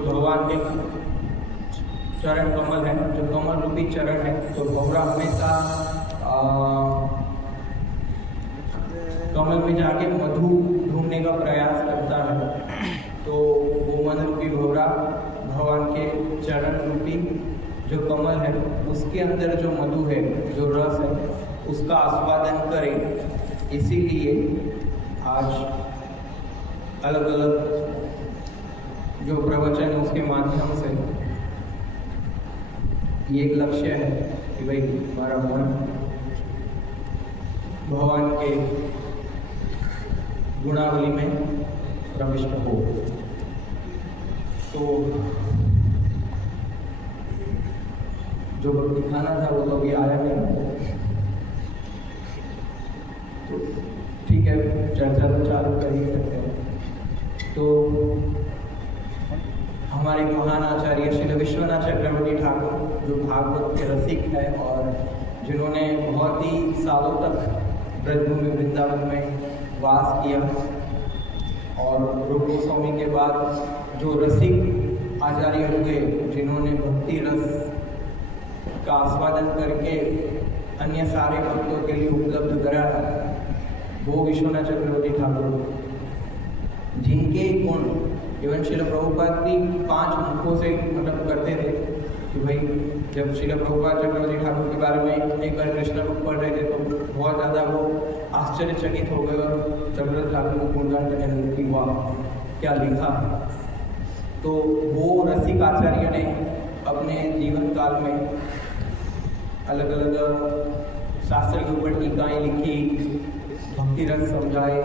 जो भगवान के चरण कमल है, जो कमल रूपी चरण है, तो भौरा हमेशा कमल में जाके मधु ढूंढने का प्रयास करता है। तो वो मन रूपी भौरा भगवान के चरण रूपी जो कमल है उसके अंदर जो मधु है, जो रस है, उसका आस्वादन करे। इसीलिए आज अलग अलग जो प्रवचन है उसके माध्यम से ये एक लक्ष्य है कि भाई हमारा मन भगवान के गुणावली में प्रविष्ट हो। तो जो दिखाना था वो तो अभी आया नहीं, तो ठीक है, चर्चा तो चालू कर ही सकते हैं। तो हमारे महान आचार्य श्री विश्वनाथ चक्रवर्ती ठाकुर जो भागवत के रसिक है और जिन्होंने बहुत ही सालों तक ब्रजभूमि वृंदावन में वास किया, और रूप गोस्वामी के बाद जो रसिक आचार्य हुए जिन्होंने भक्ति रस का आस्वादन करके अन्य सारे भक्तों के लिए उपलब्ध कराया, वो विश्वनाथ चक्रवर्ती ठाकुर, जिनके गुण एवं शिल प्रभुपाद भी 5 मुखों से मतलब करते थे कि भाई जब शिल प्रभुपाद चक्रवर्ती ठाकुर के बारे में एक बार कृष्ण रूप पढ़ रहे थे तो बहुत ज़्यादा वो आश्चर्यचकित हो गए और चक्रवर्ती ठाकुर को गुणगान करने लगे कि वाह क्या लिखा। तो वो रसिक आचार्य ने अपने जीवन काल में अलग अलग शास्त्र के ऊपर टीकाएँ लिखी, भक्ति रस समझाए,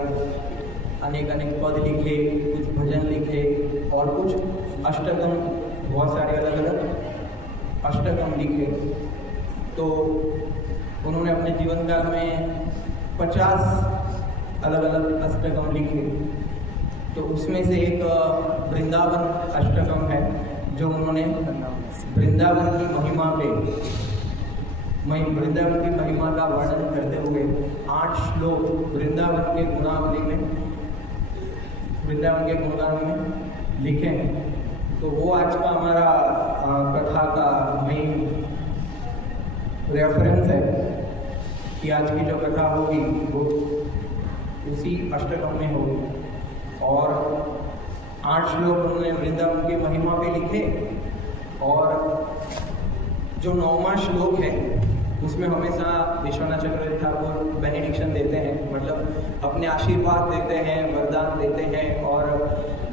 अनेक पद लिखे, कुछ भजन लिखे और कुछ अष्टकम, बहुत सारे अलग अलग अष्टकम लिखे। तो उन्होंने अपने जीवन काल में 50 अलग अलग अष्टकम लिखे। तो उसमें से एक वृंदावन अष्टकम है जो उन्होंने वृंदावन की महिमा पे, वृंदावन की महिमा का वर्णन करते हुए 8 श्लोक वृंदावन के गुणावली में, वृंदावन के गुणगान में लिखे हैं। तो वो आज का हमारा कथा का मेन रेफरेंस है कि आज की जो कथा होगी वो उसी अष्टकम में होगी। और 8 श्लोक उन्होंने वृंदावन की महिमा पे लिखे, और जो 9वां श्लोक है उसमें हमेशा विश्वनाथ चक्रवर्ती ठाकुर बेनेडिक्शन देते हैं, मतलब अपने आशीर्वाद देते हैं, वरदान देते हैं, और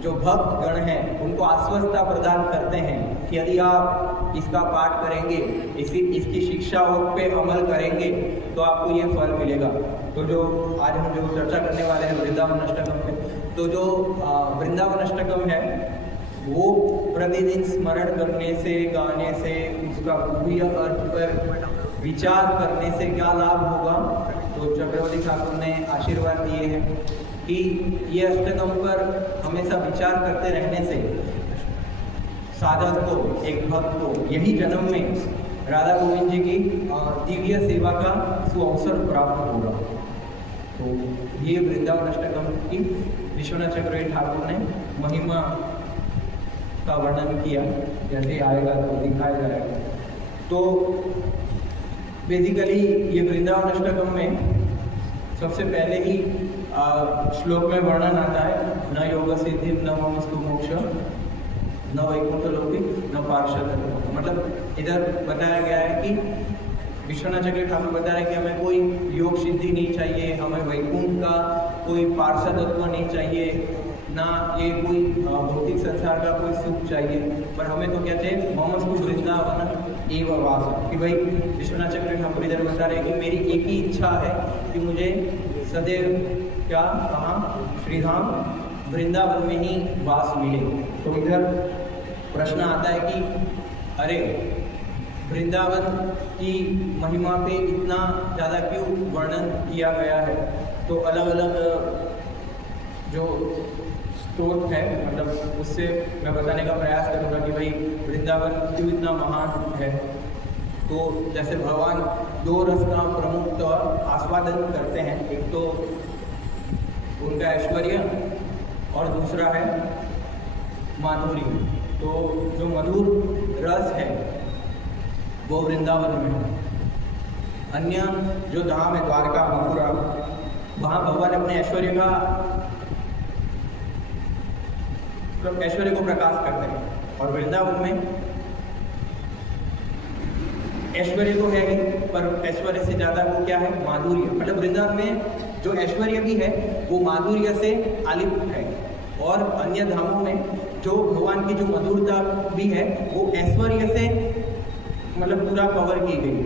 जो भक्त गण हैं उनको आश्वस्ता प्रदान करते हैं कि यदि आप इसका पाठ करेंगे, इसकी शिक्षाओं पे अमल करेंगे तो आपको ये फल मिलेगा। तो जो आज हम जो चर्चा करने वाले हैं वृंदावन अष्टकम पे, तो जो वृंदावन अष्टकम है वो प्रतिदिन स्मरण करने से, गाने से, उसका पूरी अर्थ पर विचार करने से क्या लाभ होगा। तो चक्रवर्ती ठाकुर ने आशीर्वाद दिए हैं कि ये अष्टकम पर हमेशा विचार करते रहने से साधक को, एक भक्त को यही जन्म में राधा गोविंद जी की दिव्य सेवा का सुअवसर प्राप्त होगा। तो ये वृंदावन अष्टकम की विश्वनाथ चक्रवर्ती ठाकुर ने महिमा का वर्णन किया, जैसे आएगा तो दिखाया जाएगा। तो बेसिकली ये वृंदावन अष्टकम में सबसे पहले ही श्लोक में वर्णन आता है, न योग सिद्धि न ममस्तु मोक्ष न वैकुंठ लोकी न पार्षद। मतलब इधर बताया गया है कि विश्वनाथ चक्रवर्ती ठाकुर बता रहे हैं कि हमें कोई योग सिद्धि नहीं चाहिए, हमें वैकुंठ का कोई पार्षदत्व नहीं चाहिए, ना ये कोई भौतिक संसार का कोई सुख चाहिए, पर हमें तो क्या चाहिए, ममस्तु वृंदावन एवं वास। कि भाई विश्वनाथ चक्रवर्ती ठाकुर इधर बता रहे हैं कि मेरी एक ही इच्छा है कि मुझे सदैव क्या कहाँ श्रीधाम वृंदावन में ही वास मिले। तो इधर प्रश्न आता है कि अरे वृंदावन की महिमा पे इतना ज़्यादा क्यों वर्णन किया गया है। तो अलग अलग जो स्रोत है, मतलब उससे मैं बताने का प्रयास करूँगा कि भाई वृंदावन क्यों इतना महान है। तो जैसे भगवान 2 रस का प्रमुख आस्वादन करते हैं, एक तो उनका ऐश्वर्य और दूसरा है माधुरी। तो जो मधुर रस है वो वृंदावन में है। अन्य जो धाम है द्वारका, मथुरा, वहाँ भगवान अपने ऐश्वर्य को प्रकाश करते हैं। और वृंदावन में ऐश्वर्य तो है ही, पर ऐश्वर्य से ज़्यादा वो क्या है, माधुर्य। मतलब वृंदावन में जो ऐश्वर्य भी है वो माधुर्य से आलिप्त है, और अन्य धामों में जो भगवान की जो मधुरता भी है वो ऐश्वर्य से मतलब पूरा कवर की गई।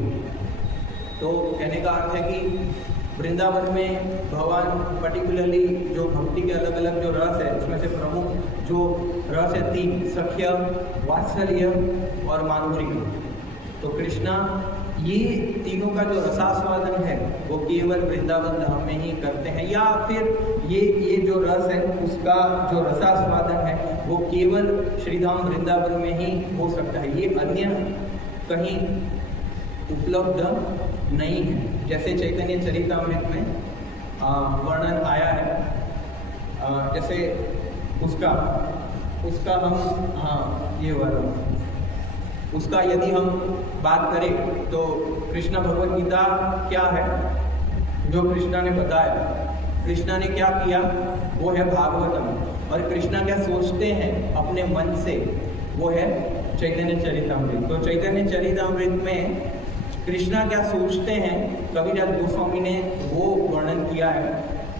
तो कहने का अर्थ है कि वृंदावन में भगवान पर्टिकुलरली जो भक्ति के अलग अलग जो रस है उसमें से प्रमुख जो रस है 3, सख्य, वात्सल्य और माधुर्य। तो कृष्णा ये तीनों का जो रसास्वादन है वो केवल वृंदावन धाम में ही करते हैं, या फिर ये जो रस है उसका जो रसास्वादन है वो केवल श्रीधाम वृंदावन में ही हो सकता है। ये अन्य कहीं उपलब्ध नहीं है। जैसे चैतन्य चरितामृत में वर्णन आया है, जैसे उसका हम ये वर्णन उसका यदि हम बात करें तो कृष्णा भगवद गीता क्या है जो कृष्णा ने बताया, कृष्णा ने क्या किया वो है भागवतम, और कृष्णा क्या सोचते हैं अपने मन से वो है चैतन्य चरितामृत। तो चैतन्य चरितामृत में कृष्णा क्या सोचते हैं कविराज गोस्वामी ने वो वर्णन किया है।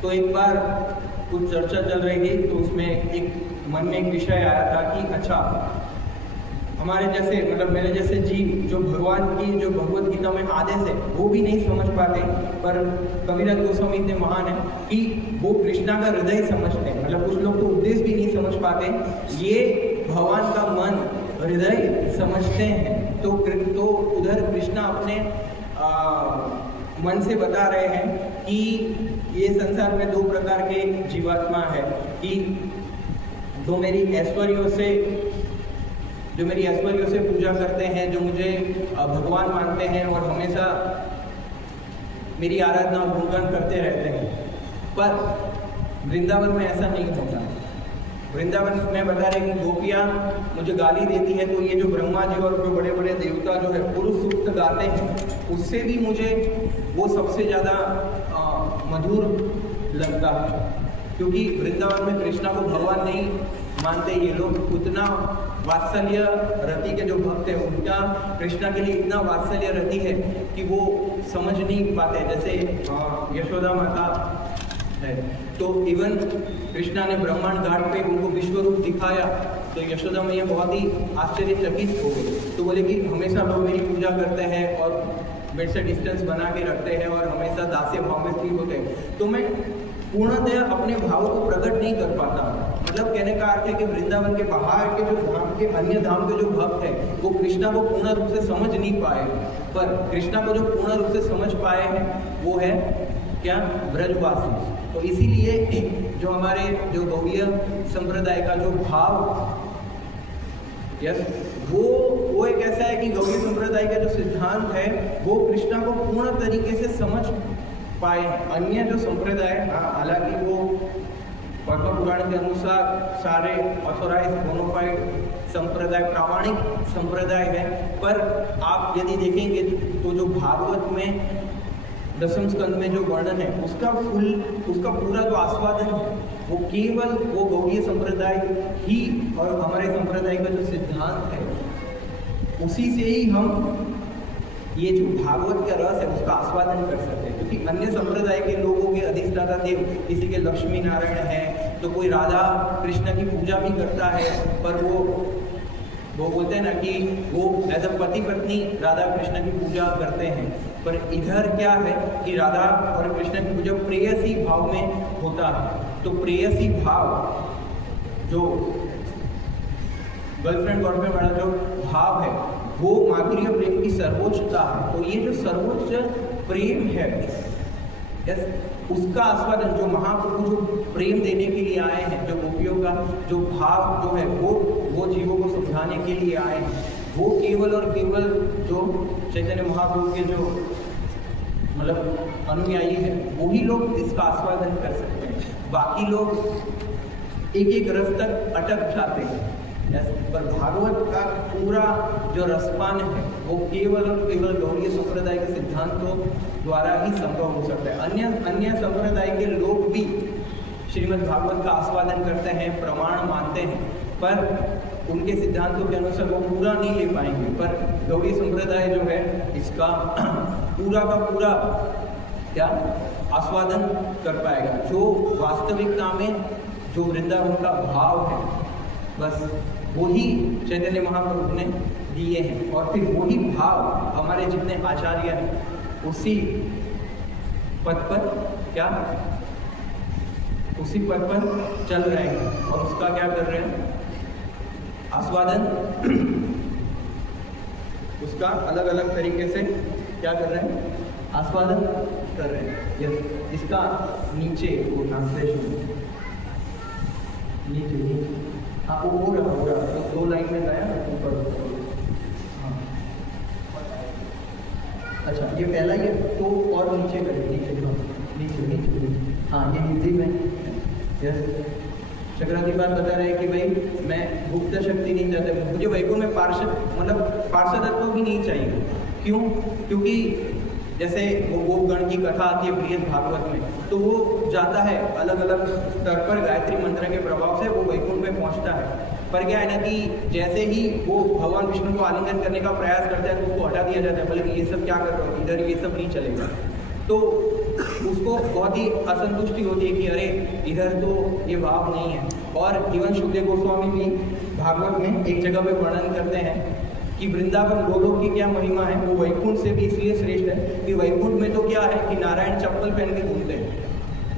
तो एक बार कुछ चर्चा चल रही थी, तो उसमें एक मन में एक विषय आया था कि अच्छा हमारे जैसे मतलब मेरे जैसे जीव जो भगवान की जो भगवद गीता में आदेश है वो भी नहीं समझ पाते, पर कविराज गोस्वामी इतने महान है कि वो कृष्णा का हृदय समझते हैं। मतलब कुछ लोग तो उद्देश्य भी नहीं समझ पाते, ये भगवान का मन हृदय समझते हैं। तो उधर कृष्णा अपने मन से बता रहे हैं कि ये संसार में 2 प्रकार के जीवात्मा है, कि जो मेरी ऐश्वर्यों से पूजा करते हैं, जो मुझे भगवान मानते हैं और हमेशा मेरी आराधना और गुणगान करते रहते हैं। पर वृंदावन में ऐसा नहीं होता। वृंदावन में बता रहे कि गोपियाँ मुझे गाली देती है, तो ये जो ब्रह्मा जी और जो बड़े बड़े देवता जो है पुरुष सूक्त गाते हैं, उससे भी मुझे वो सबसे ज़्यादा मधुर लगता है, क्योंकि वृंदावन में कृष्णा को भगवान नहीं मानते ये लोग। उतना वात्सल्य रति के जो भक्त है उनका कृष्णा के लिए इतना वात्सल्य रति है कि वो समझ नहीं पाते। जैसे यशोदा माता है, तो इवन कृष्णा ने ब्रह्मांड घाट पे उनको विश्व रूप दिखाया, तो यशोदा मैया बहुत ही आश्चर्यचकित हो गई। तो बोले कि हमेशा लोग मेरी पूजा करते हैं और मेरे से डिस्टेंस बना के रखते हैं और हमेशा दास्य भाव में स्थित होते हैं, तो मैं पूर्णतया अपने भाव को प्रकट नहीं कर पाता। मतलब कहने का अर्थ है कि वृंदावन के बाहर के जो धाम के अन्य धाम के जो भक्त है वो कृष्णा को पूर्ण रूप से समझ नहीं पाए, पर कृष्णा को जो पूर्ण रूप से समझ पाए हैं वो है क्या, ब्रजवासी। तो इसीलिए जो हमारे जो गौड़ीय संप्रदाय का जो भाव वो एक ऐसा है कि गौड़ीय संप्रदाय का जो सिद्धांत है वो कृष्णा को पूर्ण तरीके से समझ पाए। अन्य जो संप्रदाय हालांकि वो पद्म पुराण के अनुसार सारे ऑथोराइज बोनाफाइड संप्रदाय प्रामाणिक संप्रदाय है, पर आप यदि देखेंगे तो जो भागवत में दशम स्कंद में जो वर्णन है उसका पूरा जो आस्वादन है वो केवल वो गौड़ीय संप्रदाय ही और हमारे संप्रदाय का जो सिद्धांत है उसी से ही हम ये जो भागवत का रस है उसका आस्वादन कर सकते हैं। क्योंकि अन्य संप्रदाय के लोगों के अधिष्ठाता देव, किसी के लक्ष्मी नारायण है, तो कोई राधा कृष्ण की पूजा भी करता है, पर वो बोलते हैं ना कि वो एज अ पति पत्नी राधा कृष्ण की पूजा करते हैं। पर इधर क्या है कि राधा और कृष्ण की पूजा प्रेयसी भाव में होता है। तो प्रेयसी भाव जो गर्लफ्रेंड बॉयफ्रेंड वाला जो भाव है वो माधुर्य प्रेम की सर्वोच्चता है। तो ये जो सर्वोच्च प्रेम है उसका आस्वादन जो महाप्रभु जो प्रेम देने के लिए आए हैं, जो गोपियों का जो भाव जो है वो जीवों को समझाने के लिए आए हैं, वो केवल और केवल जो चैतन्य महाप्रभु के जो मतलब अनुयायी है वही लोग इसका आस्वादन कर सकते हैं। बाकी लोग एक रस तक अटक जाते हैं। पर भागवत का पूरा जो रसपान है वो केवल और केवल गौड़ीय संप्रदाय के सिद्धांतों द्वारा ही संभव हो सकता है। अन्य संप्रदाय के लोग भी श्रीमद् भागवत का आस्वादन करते हैं, प्रमाण मानते हैं, पर उनके सिद्धांतों के अनुसार वो पूरा नहीं ले पाएंगे। पर गौड़ीय संप्रदाय जो है इसका पूरा का पूरा क्या आस्वादन कर पाएगा। जो वास्तविकता में जो वृंदावन का भाव है, बस वही चैतन्य महाप्रभु ने दिए हैं, और फिर वही भाव हमारे जितने आचार्य हैं उसी पद पर क्या उसी पद पर चल रहे हैं और उसका क्या कर रहे हैं, आस्वादन उसका अलग अलग तरीके से क्या कर रहे हैं, आस्वादन कर रहे हैं। यस, इसका नीचे वो ट्रांसलेशन नीचे हाँ वो हो रहा तो 2 लाइन में गया ना ऊपर। हाँ अच्छा, ये पहला ये तो और नीचे करें, नीचे हाँ ये हिंदी में। यस, चक्रवर्ती बात बता रहे हैं कि भाई मैं गुप्त शक्ति नहीं चाहता, मुझे वैकुंठ में पार्षदत्व भी नहीं चाहिए। क्यों? क्योंकि जैसे वो गोपगण की कथा आती है बृहद भागवत में, तो वो जाता है अलग अलग स्तर पर गायत्री मंत्र के प्रभाव से वो वैकुंठ में पहुंचता है। पर क्या है ना कि जैसे ही वो भगवान विष्णु को आलिंगन करने का प्रयास करता है तो उसको हटा दिया जाता है, बोले ये सब क्या कर रहे हो, इधर ये सब नहीं चलेगा। तो उसको बहुत ही असंतुष्टि होती है कि अरे इधर तो ये भाव नहीं है। और इवन शुद्धदेव गोस्वामी भी भागवत में एक जगह पे वर्णन करते हैं कि वृंदावन गोलोक की क्या महिमा है, वो वैकुंठ से भी इसलिए श्रेष्ठ है कि वैकुंठ में तो क्या है कि नारायण चप्पल पहन के घूमते हैं,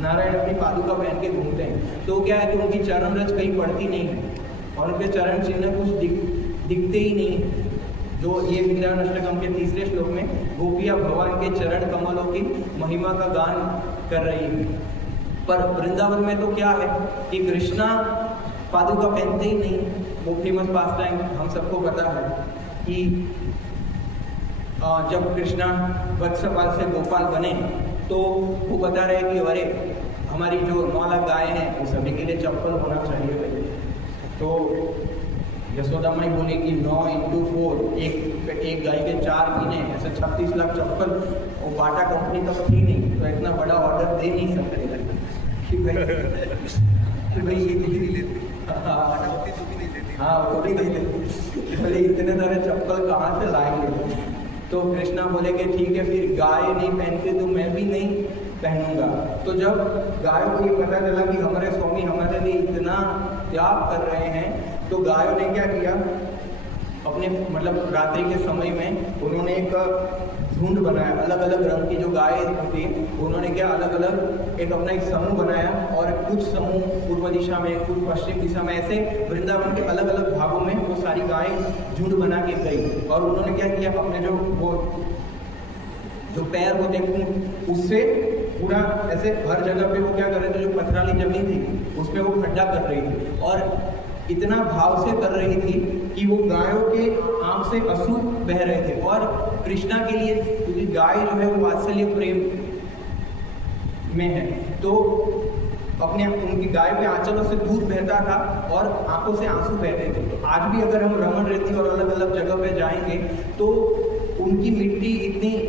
नारायण अपनी पादुका पहन के घूमते हैं। तो क्या है कि उनकी चरण रज कहीं पड़ती नहीं है और उनके चरण चिन्ह कुछ दिखते ही नहीं है। जो ये वृंदावन अष्टकम के तीसरे श्लोक में गोपियाँ भगवान के चरण कमलों की महिमा का गान कर रही है। पर वृंदावन में तो क्या है कि कृष्णा पादुका पहनते ही नहीं। वो फेमस पास टाइम हम सबको पता है कि जब कृष्णा वत्सपाल से गोपाल बने तो वो बता रहे कि अरे हमारी जो 9 लाख गाय हैं वो सभी के लिए चप्पल होना चाहिए भाई। तो यशोदा माई बोली कि 9 × 4 एक गाय के 4 महीने, ऐसे 36 लाख चप्पल। वो बाटा कंपनी तक थी नहीं तो इतना बड़ा ऑर्डर दे नहीं सकते कि भाई ये नहीं लेते। हाँ वो भी नहीं देते, बोले इतने सारे चप्पल कहाँ से लाएंगे। तो कृष्णा बोले कि ठीक है फिर गाय नहीं पहनते तो मैं भी नहीं पहनूंगा। तो जब गायों को ये पता चला कि हमारे स्वामी हमारे लिए इतना त्याग कर रहे हैं, तो गायों ने क्या किया, अपने मतलब रात्रि के समय में उन्होंने एक झुंड बनाया, अलग अलग रंग की जो गाय थी उन्होंने क्या अलग अलग एक अपना एक समूह बनाया और कुछ समूह पूर्व दिशा में, कुछ पश्चिम दिशा में, ऐसे वृंदावन के अलग अलग भागों में वो सारी गायें झुंड बना के गई। और उन्होंने क्या किया, अपने जो पैर होते हैं उससे पूरा ऐसे हर जगह पे वो क्या कर रहे थे, जो पथराली जमीन थी उसमें वो खड्डा कर रही थी और इतना भाव से कर रही थी कि वो गायों के आंख से अश्रु बह रहे थे। और कृष्णा के लिए, क्योंकि गाय जो है वो वात्सल्य प्रेम में है, तो अपने उनकी गाय के आंचलों से दूध बहता था और आंखों से आंसू बहते थे। तो आज भी अगर हम रमन रेती और अलग अलग जगह पे जाएंगे तो उनकी मिट्टी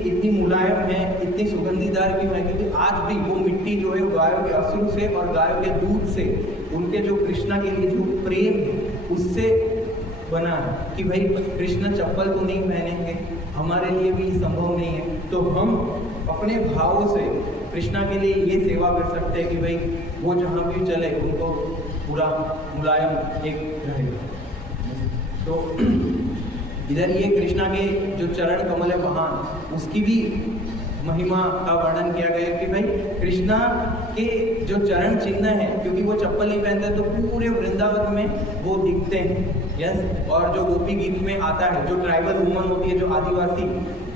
इतनी मुलायम है, इतनी सुगंधीदार क्यों है, क्योंकि आज भी वो मिट्टी जो है गायों के अश्रु से और गायों के दूध से, उनके जो कृष्णा के लिए जो प्रेम है उससे बना है। कि भाई कृष्ण चप्पल तो नहीं पहनेंगे, हमारे लिए भी संभव नहीं है, तो हम अपने भावों से कृष्णा के लिए ये सेवा कर सकते हैं कि भाई वो जहाँ भी चले उनको पूरा मुलायम एक रहेगा। तो इधर ये कृष्णा के जो चरण कमल है वहाँ उसकी भी महिमा का वर्णन किया गया कि भाई कृष्णा के जो चरण चिन्ह है, क्योंकि वो चप्पल नहीं पहनते तो पूरे वृंदावन में वो दिखते हैं। यस, और जो गोपी गीत में आता है, जो ट्राइबल वुमन होती है, जो आदिवासी,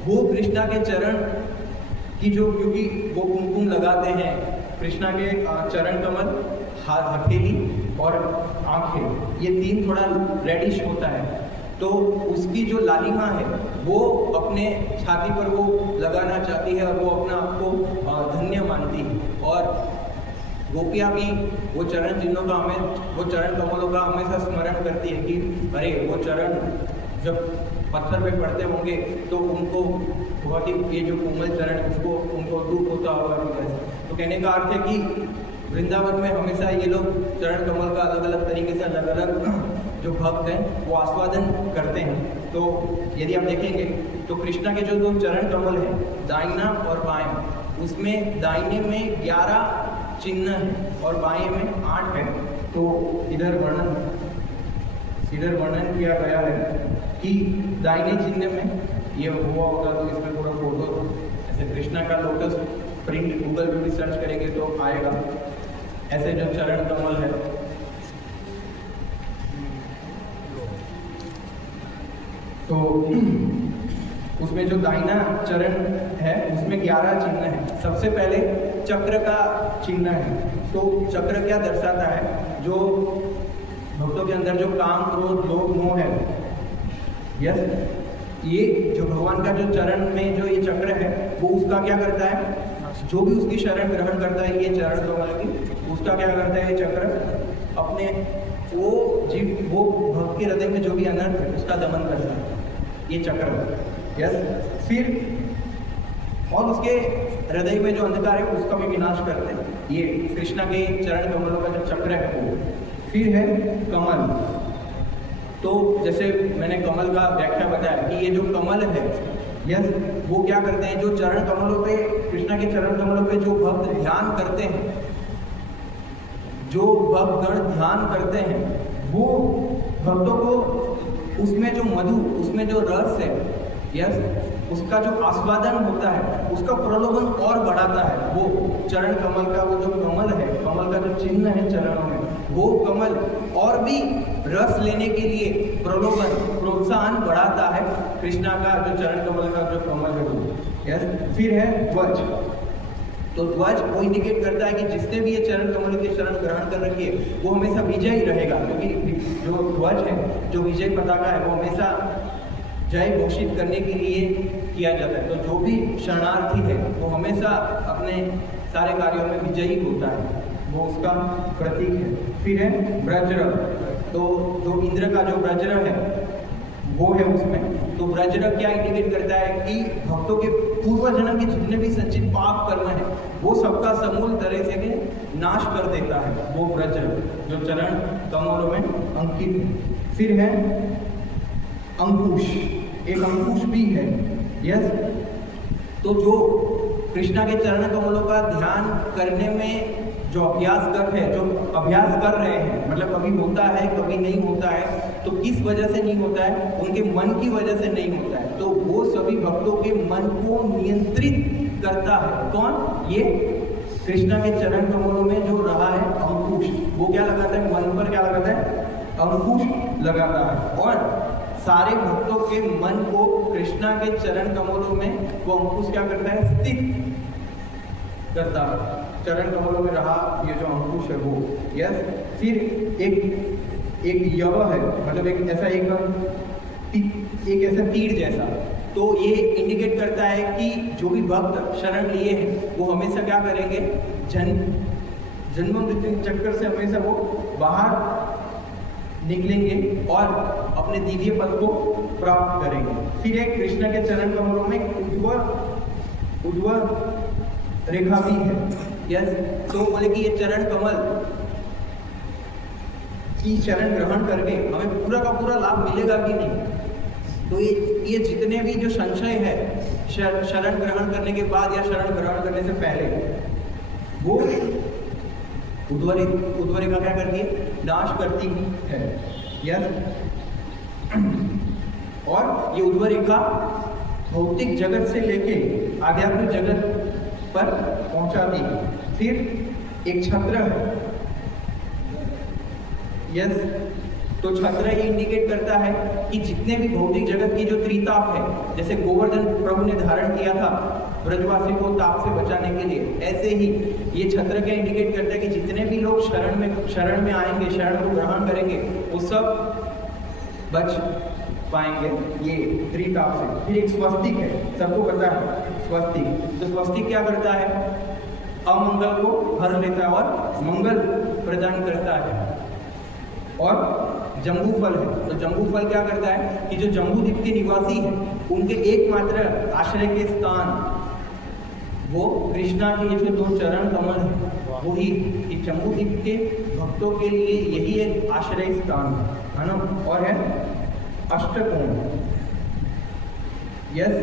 वो कृष्णा के चरण की जो, क्योंकि वो कुमकुम लगाते हैं, कृष्णा के चरण कमल, हथेली और आंखें, ये 3 थोड़ा रेडिश होता है, तो उसकी जो लालिमा है वो अपने छाती पर वो लगाना चाहती है और वो अपना आप को धन्य मानती है। और गोपियाँ भी वो चरण चिन्हों का वो चरण कमलों का हमेशा स्मरण करती है कि अरे वो चरण जब पत्थर पे पड़ते होंगे तो उनको बहुत ही ये जो कोमल चरण उसको उनको दुख होता होगा। तो कहने का अर्थ है कि वृंदावन में हमेशा ये लोग चरण कमल का अलग अलग तरीके से अलग अलग जो भक्त हैं वो आस्वादन करते हैं। तो यदि आप देखेंगे तो कृष्णा के जो दो चरण कमल हैं दाहिना और बाएं, उसमें दाहिने में 11 चिन्ह है और बाएं में 8 है। तो इधर वर्णन किया गया है कि दाहिने चिन्ह में ये हुआ होगा तो इसमें थोड़ा फोटो ऐसे कृष्णा का लोटस प्रिंट गूगल पे भी सर्च करेंगे तो आएगा। ऐसे जो चरण कमल है तो उसमें जो दाहिना चरण है उसमें 11 चिन्ह है। सबसे पहले चक्र का चिन्ह है। तो चक्र क्या दर्शाता है? जो भक्तों के अंदर जो काम क्रोध लोभ मोह है, यस, ये जो भगवान का जो चरण में जो ये चक्र है वो उसका क्या करता है? जो भी उसकी शरण ग्रहण करता है ये चरण कमल की, उसका क्या करता है ये चक्र? अपने वो भक्त के हृदय में जो भी अनर्थ है उसका दमन करता है ये चक्र, यस। फिर और उसके हृदय में जो अंधकार है उसका भी विनाश करते हैं ये कृष्णा के चरण कमलों का जो चक्र है वो। फिर है कमल। तो जैसे मैंने कमल का व्याख्या बताया कि ये जो कमल है, यस, वो क्या करते हैं? जो चरण कमलों पे कृष्णा के चरण कमलों पे जो भक्त ध्यान करते हैं, जो भक्तगण ध्यान करते हैं, वो भक्तों को उसमें जो मधु, उसमें जो रस है, यस, उसका जो आस्वादन होता है उसका प्रलोभन और बढ़ाता है। वो चरण कमल का वो जो कमल है, कमल का जो चिन्ह है चरणों में, वो कमल और भी रस लेने के लिए प्रलोभन प्रोत्साहन बढ़ाता है कृष्णा का जो चरण कमल का जो कमल है वो, यस। फिर है ध्वज। तो ध्वज वो इंडिकेट करता है कि जिसने भी ये चरण कमल के शरण ग्रहण कर रखी है वो हमेशा विजयी रहेगा, क्योंकि जो ध्वज है, जो विजय पताका है, वो हमेशा जय घोषित करने के लिए किया जाता है। तो जो भी शरणार्थी है वो हमेशा अपने सारे कार्यों में विजयी होता है, वो उसका प्रतीक है। फिर है व्रज्र। तो जो इंद्र का जो व्रज्र है वो है उसमें। तो व्रज्र क्या इंडिकेट करता है कि भक्तों के पूर्व जन्म के जितने भी संचित पाप कर्म है वो सबका समूल तरह से नाश कर देता है वो व्रज्र, जो चरण कमलों में अंकित है। फिर है अंकुश। एक अंकुश भी है, यस। तो जो कृष्णा के चरण कमलों का ध्यान करने में जो अभ्यास कर रहे हैं, मतलब कभी होता है कभी नहीं होता है, तो किस वजह से नहीं होता है? उनके मन की वजह से नहीं होता है। तो वो सभी भक्तों के मन को नियंत्रित करता है कौन? ये कृष्णा के चरण कमलों में जो रहा है अंकुश, वो क्या लगाता है? मन पर क्या लगाता है? अंकुश लगाता है। और सारे भक्तों के मन को कृष्णा के चरण कमलों में वो अंकुश क्या करता है? स्थित करता है। चरण कमलों में रहा ये जो अंकुश है वो, यस। फिर एक यव है, मतलब एक ऐसा तीर जैसा। तो ये इंडिकेट करता है कि जो भी भक्त शरण लिए हैं वो हमेशा क्या करेंगे? जन्म मृत्यु चक्कर से हमेशा वो बाहर निकलेंगे और अपने दिव्य पद को प्राप्त करेंगे। फिर एक कृष्ण के चरण कमलों में उद्व रेखा भी है, यस। तो बोले कि ये चरण कमल की शरण ग्रहण करके हमें पूरा का पूरा लाभ मिलेगा कि नहीं? तो ये जितने भी जो संशय है शरण ग्रहण करने के बाद या शरण ग्रहण करने से पहले, वो उद्व रेखा क्या करती है? नाश करती है, यस। और ये उद्व रेखा भौतिक जगत से लेके आध्यात्मिक जगत पर पहुंचाती है। फिर एक छत्र है, यस। तो छत्र ये इंडिकेट करता है कि जितने भी भौतिक जगत की जो त्रिताप है, जैसे गोवर्धन प्रभु ने धारण किया था ब्रजवासी को ताप से बचाने के लिए, ऐसे ही ये छत्र क्या इंडिकेट करता है कि जितने भी लोग शरण में आएंगे, शरण को ग्रहण करेंगे, वो सब बच पाएंगे ये त्रिताप से। फिर एक स्वस्तिक है, सबको पता है स्वस्तिक। तो स्वस्तिक क्या करता है? अमंगल को हर लेता है और मंगल प्रदान करता है। और जम्बू फल है, तो जम्बू फल क्या करता है कि जो जम्बू द्वीप के निवासी हैं उनके एकमात्र आश्रय के स्थान वो कृष्णा के ये जो 2 चरण कमल है वही कि जम्बू द्वीप के भक्तों के लिए यही एक आश्रय स्थान है ना। और है अष्टकोण, यस,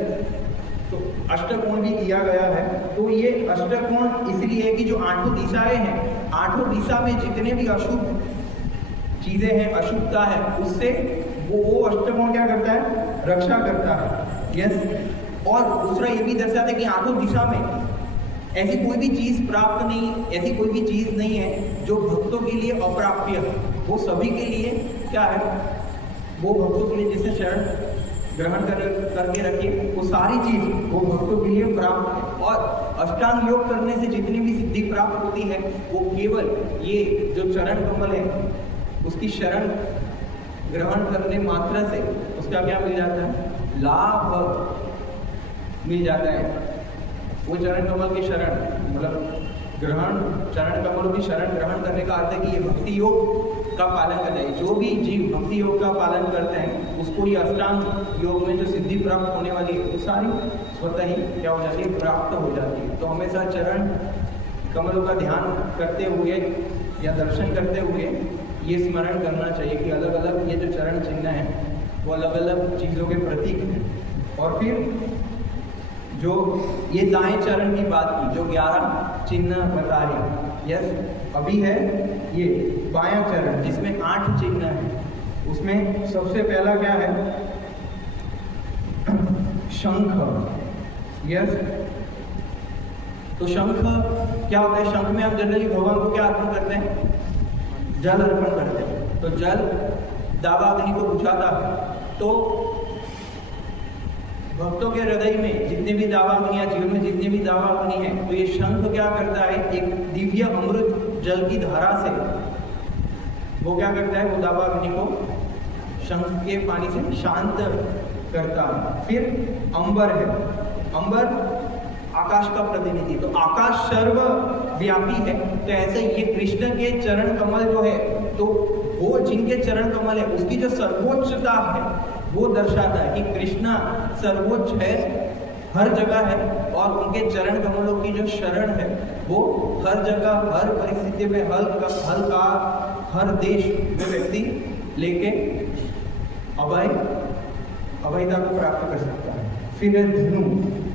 तो अष्टकोण भी दिया गया है। तो ये अष्टकोण इसलिए है कि जो 8 दिशाएं हैं, 8 दिशा में जितने भी अशुभ चीजें हैं, अशुभता है, उससे वो अष्टकोण क्या करता है, रक्षा करता है। यस, और दूसरा ये भी दर्शाता है कि 8 दिशा में ऐसी कोई भी चीज प्राप्त नहीं, ऐसी कोई भी चीज नहीं है जो भक्तों के लिए अप्राप्य है। वो सभी के लिए क्या है, वो भक्तों के लिए जैसे शरण ग्रहण करके रखिए, वो सारी चीज वो भक्तों के लिए प्राप्त है। और अष्टांग योग करने से जितनी भी सिद्धि प्राप्त होती है वो केवल ये जो चरण कमल है उसकी शरण ग्रहण करने मात्र से उसका क्या मिल जाता है, लाभ मिल जाता है। वो चरण कमल की शरण मतलब ग्रहण, चरण कमलों की शरण ग्रहण करने का अर्थ है कि ये भक्ति योग का पालन करना है। जो भी जीव भक्ति योग का पालन करते हैं उसको ये अष्टांग योग में जो सिद्धि प्राप्त होने वाली है वो सारी स्वतः ही क्या हो जाती है, प्राप्त हो जाती है। तो हमेशा चरण कमलों का ध्यान करते हुए या दर्शन करते हुए ये स्मरण करना चाहिए कि अलग अलग ये जो चरण चिन्ह हैं वो अलग अलग चीज़ों के प्रतीक हैं। और फिर जो ये दाएं चरण की बात की, जो 11 चिन्ह बता रहे, यस, अभी है ये बायां चरण जिसमें 8 चिन्ह हैं। उसमें सबसे पहला क्या है, शंख। यस, तो शंख क्या होता है, शंख में हम जनरली भगवान को क्या अर्पण करते हैं, जल अर्पण करते हैं। तो जल दावाग्नि को बुझाता है। तो भक्तों के हृदय में जितने भी दावाग्नियां, जीवन में जितने भी दावाग्नि है, तो ये शंख क्या करता है, एक दिव्य अमृत जल की धारा से वो क्या करता है, वो दावाग्नि को शंख के पानी से शांत करता है। फिर अंबर है, अंबर आकाश का प्रतिनिधि, तो आकाश सर्वव्यापी है। तो ऐसे ये कृष्ण के चरण कमल जो है, तो वो जिनके चरण कमल है उसकी जो सर्वोच्चता है वो दर्शाता है कि कृष्णा सर्वोच्च है, हर जगह है। और उनके चरण कमलों की जो शरण है वो हर जगह, हर परिस्थिति में, हर काल, हर देश में व्यक्ति लेके अभयता को प्राप्त कर सकता है। फिर है धनु,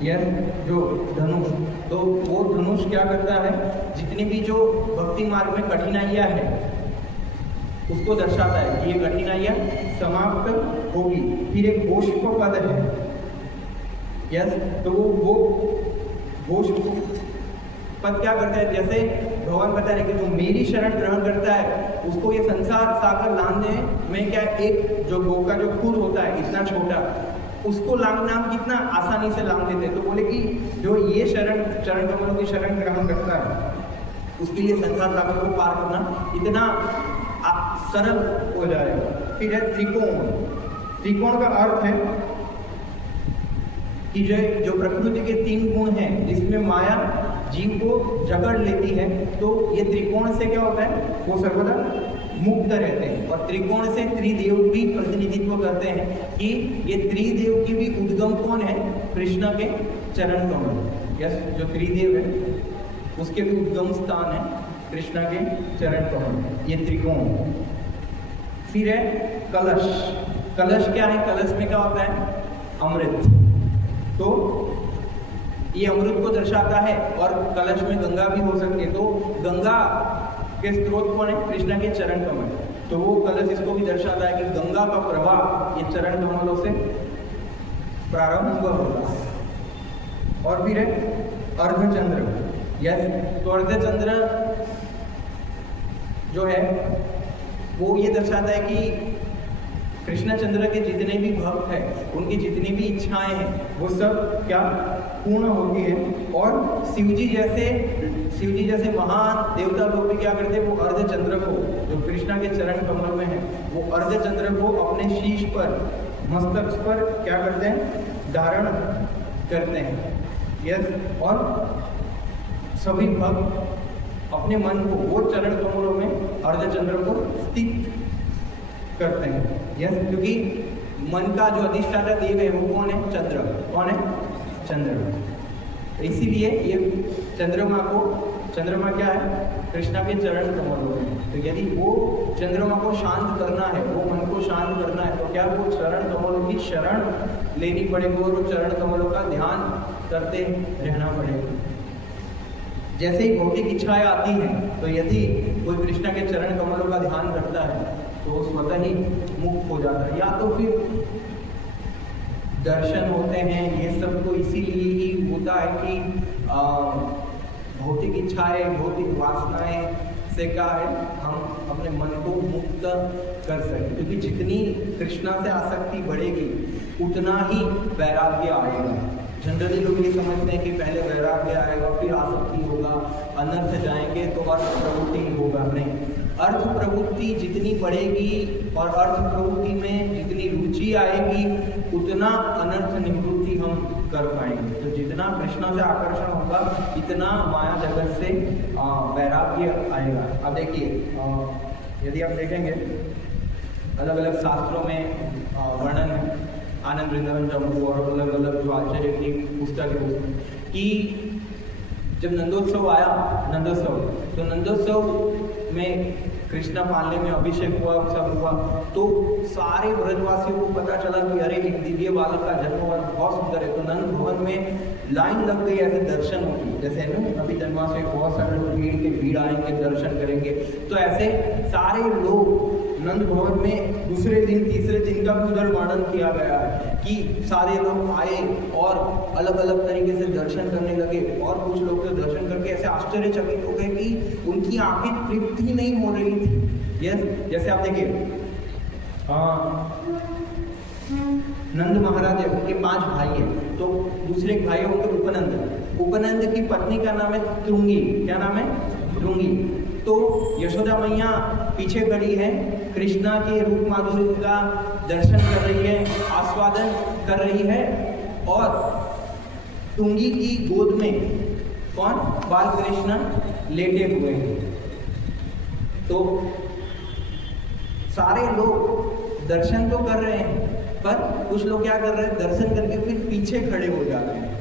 यह जो धनुष, तो वो धनुष क्या करता है, जितनी भी जो भक्ति मार्ग में कठिनाइयाँ हैं उसको दर्शाता है कि ये कठिनाइयाँ समाप्त होगी। फिर एक गोष्प पद है, यस, तो वो गोष्प पद क्या करता है, जैसे भगवान बता रहे कि जो मेरी शरण ग्रहण करता है उसको ये संसार सागर लांघने में क्या, एक जो गो का जो खुर होता है इतना छोटा, उसको लांघना कितना आसानी से लांघ देते हैं। तो बोले कि जो ये चरण कमलों की शरण ग्रहण करता है उसके लिए संसार सागर को पार करना इतना सरल हो जाएगा। फिर है त्रिकोण। त्रिकोण का अर्थ है कि जो प्रकृति के 3 गुण हैं जिसमें माया जीव को जकड़ लेती है, तो ये त्रिकोण से क्या होता है, वो सर्वदा मुक्त रहते हैं। और त्रिकोण से त्रिदेव भी प्रतिनिधित्व करते हैं कि ये त्रिदेव की भी उद्गम कौन है, कृष्ण के चरण कमल। यस, जो त्रिदेव है उसके भी उद्गम स्थान है कृष्ण के चरण कमल, ये त्रिकोण। फिर है कलश। कलश क्या है, कलश में क्या होता है, अमृत। तो ये अमृत को दर्शाता है। और कलश में गंगा भी हो सकती है, तो गंगा के स्रोत कौन है, कृष्ण के चरण कमल। तो वो कलश इसको भी दर्शाता है कि गंगा का प्रवाह ये चरण कमलों से प्रारंभ होगा। और फिर है अर्धचंद्र। यस, तो अर्धचंद्र जो है वो ये दर्शाता है कि कृष्णचंद्र के जितने भी भक्त हैं उनकी जितनी भी इच्छाएं हैं वो सब क्या पूर्ण होती है। और शिवजी जैसे महान देवता लोग भी क्या करते हैं, वो अर्धचंद्र को, जो कृष्णा के चरण कमल में है, वो अर्धचंद्र को अपने शीश पर, मस्तक पर क्या करते हैं, धारण करते हैं। यस, और सभी भक्त अपने मन को वो चरण कमलों में अर्धचंद्र को स्थित करते हैं। यस, क्योंकि मन का जो अधिष्ठाता देव है वो कौन है? चंद्र। कौन है? चंद्रमा। इसीलिए ये चंद्रमा क्या है? कृष्णा के चरण कमलों में। तो यदि वो चंद्रमा को शांत करना है, वो मन को शांत करना है, तो क्या वो चरण कमलों की शरण लेनी पड़ेगी और वो चरण कमलों का ध्यान करते रहना पड़ेगा। जैसे ही भौतिक इच्छाएं आती हैं, तो यदि कोई कृष्णा के चरण कमलों का ध्यान करता है तो स्वतः ही मुक्त हो जाता है। या तो फिर दर्शन होते हैं, ये सब तो इसीलिए ही होता है कि भौतिक इच्छाएं, भौतिक वासनाएं से क्या है, हम अपने मन को मुक्त कर सकें। क्योंकि जितनी कृष्णा से आसक्ति बढ़ेगी उतना ही वैराग्य आएगा। जनरली लोग ये समझते हैं कि पहले वैराग्य आएगा, फिर आसक्ति होगा, अनर्थ जाएंगे तो अर्थ प्रवृत्ति होगा। नहीं, अर्थ प्रवृत्ति जितनी बढ़ेगी और अर्थ प्रवृत्ति में जितनी रुचि आएगी उतना अनर्थ निवृत्ति हम कर पाएंगे। तो जितना कृष्णा से आकर्षण होगा इतना माया जगत से वैराग्य आएगा। अब देखिए, यदि आप देखेंगे अलग अलग शास्त्रों में वर्णन है, आनंद वृंदावन चंपू और अलग अलग जो आचार्य की पुस्तक है उसमें, कि जब नंदोत्सव आया, तो नंदोत्सव में कृष्णा पालने में अभिषेक हुआ, सब हुआ, तो सारे ब्रजवासियों को पता चला कि अरे एक दिव्य बालक का जन्म हुआ, बहुत सुंदर है। तो नंद भवन में लाइन लग गई, ऐसे दर्शन होगी। जैसे ना अभी जन्माष्टमी बहुत सारे लोग भीड़ आएंगे, दर्शन करेंगे, तो ऐसे सारे लोग नंद भवन में दूसरे दिन तीसरे दिन का भी उधर वर्णन किया गया है कि सारे लोग आए और अलग अलग तरीके से दर्शन करने लगे। और कुछ लोग तो दर्शन करके ऐसे आश्चर्यचकित हो गए कि उनकी आंखें तृप्त ही नहीं हो रही थी। यस, जैसे आप देखिए, नंद महाराज है, उनके 5 भाई हैं। तो दूसरे भाई है उनके उपनंद की पत्नी का नाम है तुंगी। क्या नाम है? तुंगी। तो यशोदा मैया पीछे खड़ी है, कृष्णा के रूप माधुर्य का दर्शन कर रही है, आस्वादन कर रही है, और तुंगी की गोद में कौन? बाल कृष्ण लेटे हुए हैं। तो सारे लोग दर्शन तो कर रहे हैं, पर कुछ लोग क्या कर रहे हैं, दर्शन करके फिर पीछे खड़े हो जाते हैं।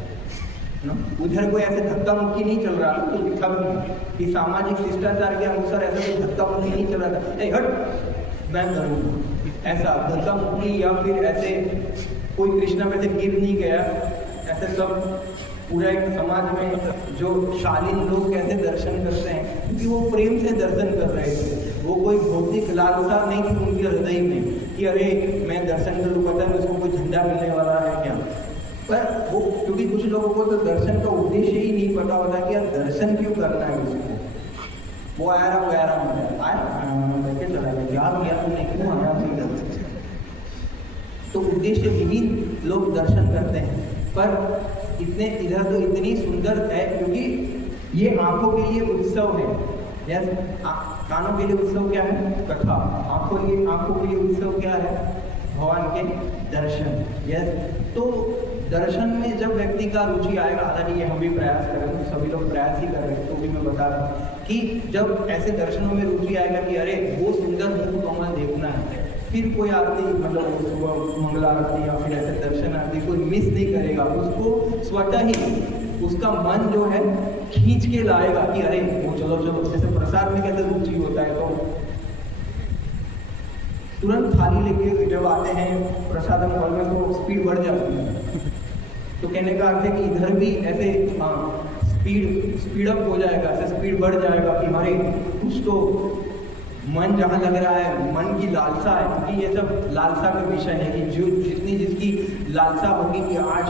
उधर कोई ऐसे धक्का मुक्की नहीं चल रहा, तो लिखा भी कि सामाजिक शिष्टाचार के अनुसार ऐसा कोई धक्का मुक्की नहीं चल रहा था, ए हट मैं करूँगा, ऐसा धक्का मुक्की या फिर ऐसे कोई कृष्णा में से गिर नहीं गया। ऐसे सब पूरा एक समाज में जो शालीन लोग कैसे दर्शन करते हैं, क्योंकि वो प्रेम से दर्शन कर रहे थे, वो कोई भौतिक लालसा नहीं थी उनके हृदय में कि अरे मैं दर्शन करूँ, पता नहीं उसको कोई झंडा मिलने वाला है क्या। पर वो, क्योंकि कुछ लोगों को तो दर्शन का उद्देश्य ही नहीं पता होता कि यार दर्शन क्यों करना है उसको। वो आया चला गया, याद किया तुमने क्यों आया। तो उद्देश्य विहीन लोग दर्शन करते हैं, पर इतने इधर तो इतनी सुंदर है, क्योंकि ये आंखों के लिए उत्सव है। यस, कानों के लिए उत्सव क्या है? कथा। आंखों के लिए उत्सव क्या है? भगवान के दर्शन। यस, तो दर्शन में जब व्यक्ति का रुचि आएगा, हालांकि ये हम भी प्रयास करेंगे, सभी लोग प्रयास ही कर रहे हैं, तो भी मैं बता रहा हूँ कि जब ऐसे दर्शनों में रुचि आएगा कि अरे वो सुंदर मुख कमल देखना है, फिर कोई आरती, मतलब सुबह मंगला आरती या फिर ऐसे दर्शन आरती कोई मिस नहीं करेगा, उसको स्वतः ही उसका मन जो है खींच के लाएगा कि अरे वो चलो। जैसे प्रसाद में कैसे रुचि होता है, तो तुरंत थाली लेके जब आते हैं प्रसाद हॉल में तो स्पीड बढ़ जाती है। तो कहने का अर्थ है कि इधर भी ऐसे स्पीड अप हो जाएगा, ऐसे स्पीड बढ़ जाएगा कि हमारे कुछ तो मन जहाँ लग रहा है, मन की लालसा है, क्योंकि ये सब लालसा का विषय है कि जो जितनी जिसकी लालसा होगी कि आज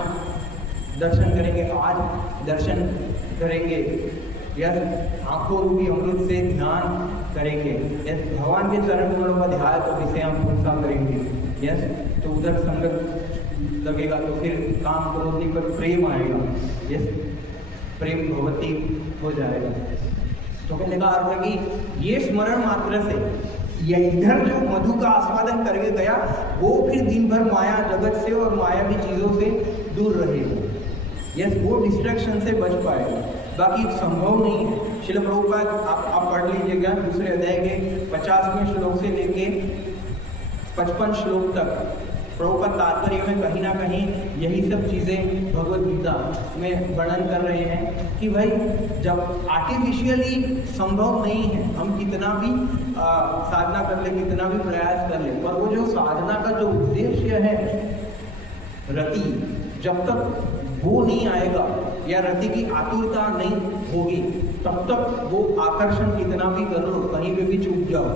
दर्शन करेंगे, तो आज दर्शन करेंगे, यस आंखों रूपी अमृत से ध्यान करेंगे, यस भगवान के चरण कमलों का ध्यान, तो इसे हम पूर्णता करेंगे, यस तो उधर संगत लगेगा, तो फिर काम क्रोधी पर प्रेम आएगा, यस प्रेम भगवती हो जाएगा। तो कहने का अर्थ है कि ये स्मरण मात्र से या इधर जो मधु का आस्वादन करके गया, वो फिर दिन भर माया जगत से और मायावी चीजों से दूर रहेगा, यस वो डिस्ट्रैक्शन से बच पाएगा। बाकी संभव नहीं है। श्रील प्रभुपाद आप पढ़ लीजिएगा दूसरे अध्याय के 50वें श्लोक से लेके 55 श्लोक तक प्रभुपाद तात्पर्य में कहीं ना कहीं यही सब चीज़ें भगवद गीता में वर्णन कर रहे हैं कि भाई जब आर्टिफिशियली संभव नहीं है, हम कितना भी साधना कर ले, कितना भी प्रयास कर ले, पर वो जो साधना का जो उद्देश्य है रति, जब तक वो नहीं आएगा या रति की आतुरता नहीं होगी तब तक वो आकर्षण कितना भी करो, कहीं पे भी चूक जाओ,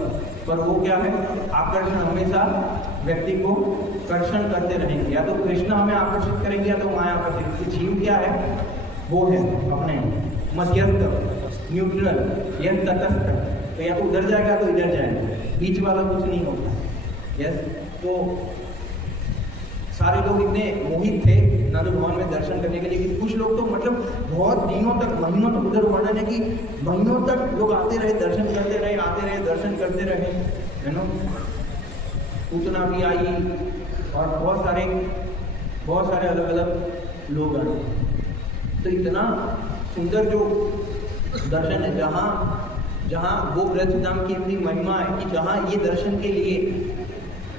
पर वो क्या है, आकर्षण हमेशा व्यक्ति को कर्षण करते रहेंगे। या तो कृष्ण हमें आकर्षित करेंगे या तो माया आकर्षित। जीव क्या है, वो है अपने मध्यस्थ, न्यूट्रल या तटस्थ। तो या तो उधर जाएगा तो इधर जाएगा, बीच वाला कुछ नहीं होता। यस, तो सारे लोग इतने मोहित थे नंद भवन में दर्शन करने के लिए कि कुछ लोग तो मतलब बहुत दिनों तक, महीनों तक, उधर वर्णन है कि महीनों तक लोग आते रहे, दर्शन करते रहे, आते रहे, दर्शन करते रहे, है ना। पूतना भी आई और बहुत सारे अलग अलग लोग आए। तो इतना सुंदर जो दर्शन है, जहाँ वो ब्रजधाम की इतनी महिमा है कि जहाँ ये दर्शन के लिए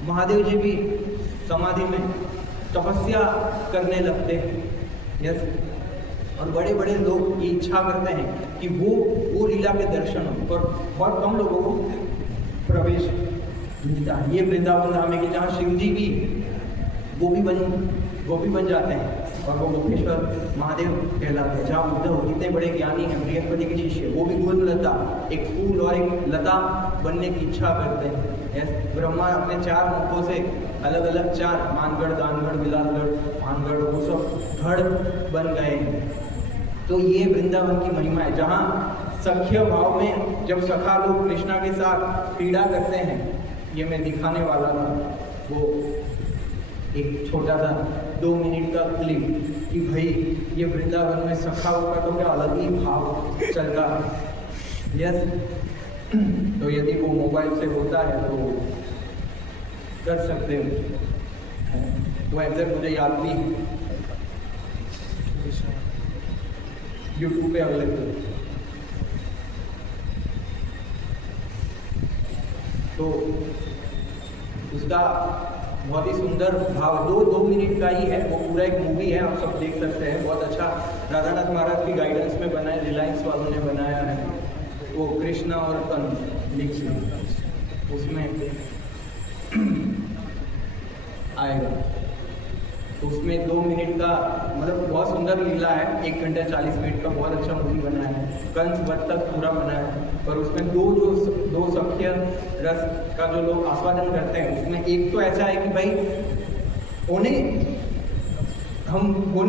महादेव जी भी समाधि में तपस्या करने लगते हैं। यस, और बड़े बड़े लोग ये इच्छा करते हैं कि वो लीला के दर्शन हो, पर बहुत कम लोगों को प्रवेश मिलता है। ये वृंदावन धाम है कि जहाँ शिव जी भी गोपी बन जाते हैं और वो गोपेश्वर महादेव कहलाते हैं। जहाँ उद्धव कितने बड़े ज्ञानी हैं, बृहस्पति के शिष्य, वो भी गुललता, एक फूल और एक लता बनने की इच्छा करते हैं। यस, ब्रह्मा अपने 4 मुखों से अलग अलग 4, मानगढ़, दानगढ़, बिलासगढ़, भानगढ़, वो सब गढ़ बन गए हैं। तो ये वृंदावन की महिमा है, जहाँ सख्य भाव में जब सखा लोग कृष्णा के साथ क्रीड़ा करते हैं। ये मैं दिखाने वाला था, वो एक छोटा सा 2 मिनट का क्लिप कि भाई ये वृंदावन में सखा होगा तो क्या अलग ही भाव चलता है। यस, तो यदि वो मोबाइल से होता है तो कर सकते हो। वो एग्जैक्ट मुझे याद भी है, यूट्यूब पे अवेलेबल। तो उसका बहुत ही सुंदर भाव 2 मिनट का ही है, वो पूरा एक मूवी है, आप सब देख सकते हैं। बहुत अच्छा राधानाथ महाराज की गाइडेंस में बना है, रिलायंस वालों ने बनाया है। वो कृष्णा और तनु लिख उसमें आएगा। तो उसमें 2 मिनट का मतलब बहुत सुंदर लीला है, 1 घंटा 40 मिनट का बहुत अच्छा मूवी बना है, कंस वध तक पूरा बना है। पर उसमें दो सख्य रस का जो लोग आस्वादन करते हैं, उसमें एक तो ऐसा है कि भाई होने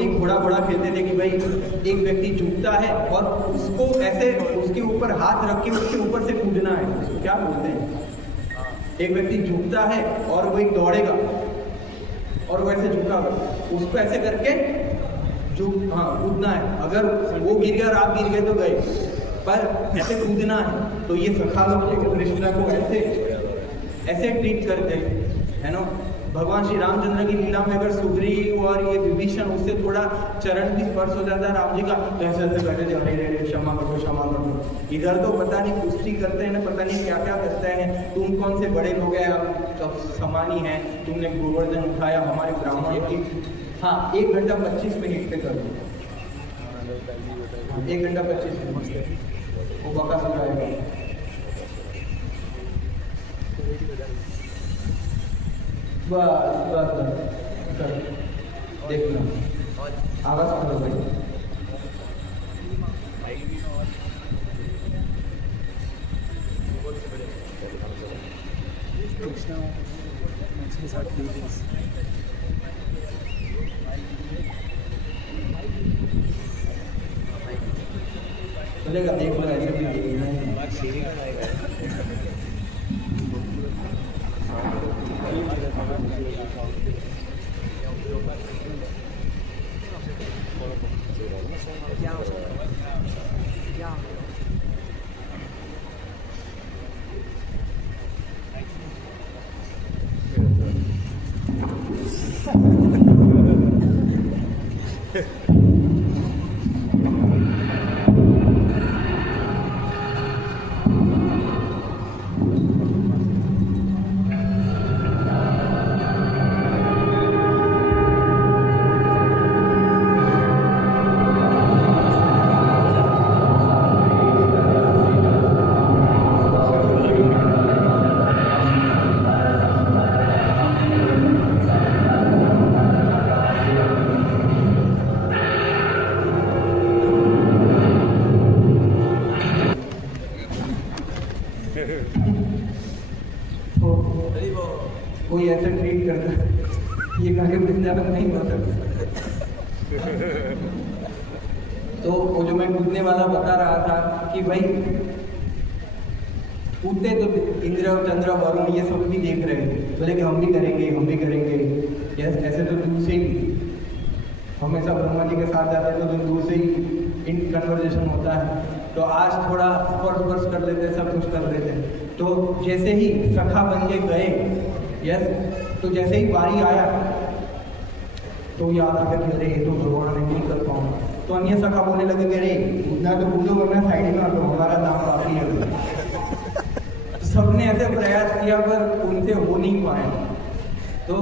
घोड़ा बड़ा खेलते थे कि भाई एक व्यक्ति झुकता है और उसको ऐसे उसके ऊपर हाथ रख के उसके ऊपर से कूदना है, उसको क्या बोलते हैं, एक व्यक्ति झुकता है और वो एक दौड़ेगा और वो ऐसे झुका हुआ, उसको ऐसे करके कूदना है। अगर वो गिर गया और आप गिर गए तो गए, पर ऐसे कूदना है। तो ये सखा लोग कृष्ण को ऐसे ट्रीट करते है ना। भगवान श्री रामचंद्र की लीला में अगर सुग्रीव और ये विभीषण उससे थोड़ा चरण भी स्पर्श हो जाता है राम जी का, तो ऐसे करते थे, अरे क्षमा करो। इधर तो पता नहीं कुश्ती करते हैं ना, पता नहीं क्या क्या करते हैं। तुम कौन से बड़े लोग हैं, आप सब समानी हैं, तुमने गोवर्धन उठाया हमारे ब्राह्मण की। हाँ, 1 घंटा 25 मिनट पे कर दो, 1 घंटा 25 मिनट वो बका सुनाएगा। बस देखना, आवाज करो भाई। चलेगा, देख लो, ऐसे भी देखना है। ये खाली वृंदावन नहीं हो सकता। तो वो जो मैं कूदने वाला बता रहा था कि भाई कूदते तो इंद्र चंद्र वरुण ये सब भी देख रहे थे, बोले कि हम भी करेंगे। यस, ऐसे तो दूर से ही हमेशा ब्रह्मा जी के साथ जाते हैं तो दूर से ही इन कन्वर्जेशन होता है। तो आज थोड़ा स्पर्श कर लेते, सब कुछ कर लेते। तो जैसे ही सखा बन के गए, यस, तो जैसे ही बारी आया तो याद आ गया कि अरे ये तो भगवान ने नहीं कर पाऊंगा। तो अन्य सखा बोलने लगे कि अरे उतना तो कूदो, वरना साइड में तो हमारा दाम काफी है। सबने ऐसे प्रयास किया पर उनसे हो नहीं पाए। तो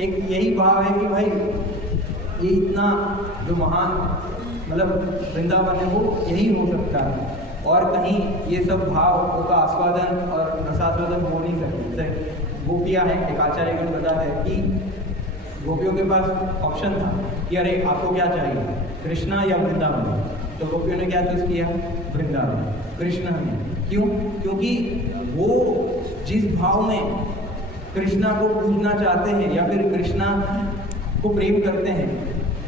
एक यही भाव है कि भाई ये इतना जो महान मतलब वृंदावन है वो यही हो सकता है, और कहीं ये सब भाव का आस्वादन और रसास्वादन हो नहीं सकते। गोपियाँ हैं, एक आचार्यगण बताते हैं कि गोपियों के पास ऑप्शन था कि अरे आपको क्या चाहिए, कृष्णा या वृंदावन। तो गोपियों ने क्या चूज किया, वृंदावन, कृष्णा ने। क्यों? क्योंकि वो जिस भाव में कृष्णा को पूजना चाहते हैं या फिर कृष्णा को प्रेम करते हैं,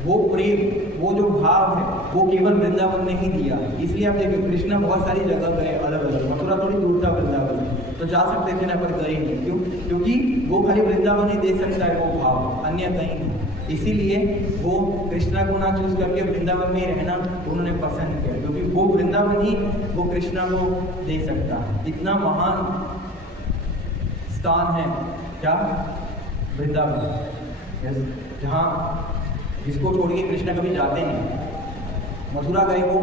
वो प्रेम, वो जो भाव है वो केवल वृंदावन ने ही दिया। इसलिए आप देखिए कृष्णा बहुत सारी जगह गए अलग अलग, मथुरा थोड़ी दूर था वृंदावन, तो जा सकते थे ना, पर गए नहीं। क्यों? क्योंकि वो खाली वृंदावन ही दे सकता है वो भाव, अन्य कहीं नहीं। इसीलिए वो कृष्णा को ना चूज करके वृंदावन में रहना उन्होंने पसंद किया, क्योंकि वो वृंदावन ही वो कृष्णा को दे सकता है। इतना महान स्थान है क्या, वृंदावन, जहाँ जिसको छोड़ के कृष्ण कभी जाते नहीं। मथुरा गए वो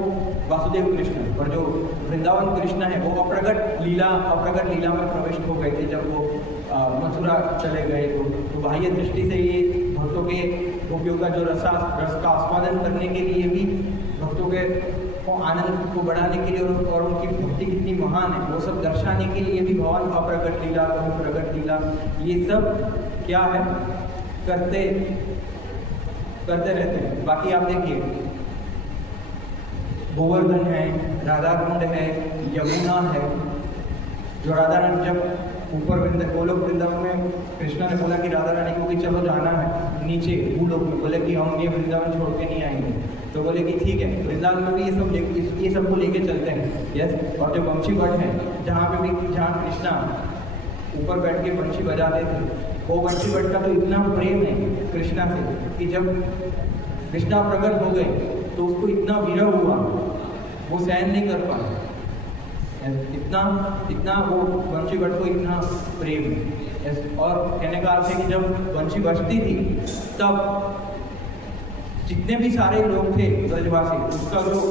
वासुदेव कृष्ण, पर जो वृंदावन कृष्ण है वो अप्रकट लीला में प्रविष्ट हो गए थे जब वो मथुरा चले गए। तो बाह्य दृष्टि से ये भक्तों के गोपियों का जो रस का आस्वादन करने के लिए भी, भक्तों के आनंद को बढ़ाने के लिए और उनकी भक्ति कितनी महान है वो सब दर्शाने के लिए भी भगवान अप्रकट लीला, प्रकट लीला, ये सब क्या है करते रहते हैं। बाकी आप देखिए गोवर्धन है, राधा कुंड है, यमुना है। जो राधा रानी जब ऊपर गोलोक वृंदावन में कृष्णा ने बोला कि राधा रानी को कि चलो जाना है नीचे भूलोक में, बोले कि हम ये वृंदावन छोड़ के नहीं आएंगे। तो बोले कि ठीक है, वृंदावन में भी ये सबको लेके चलते हैं। यस, और जो बंशी बट है जहाँ कृष्णा ऊपर बैठ के बंशी बजाते थे, वो बंशी बट का तो इतना प्रेम है कृष्णा से कि जब कृष्णा प्रकट हो गए तो उसको इतना विरह हुआ, वो सहन नहीं कर पाया। इतना वो बंशी बट को इतना प्रेम। और कहने का अर्थ है कि जब बंशी बजती थी तब जितने भी सारे लोग थे ब्रजवासी, उसका जो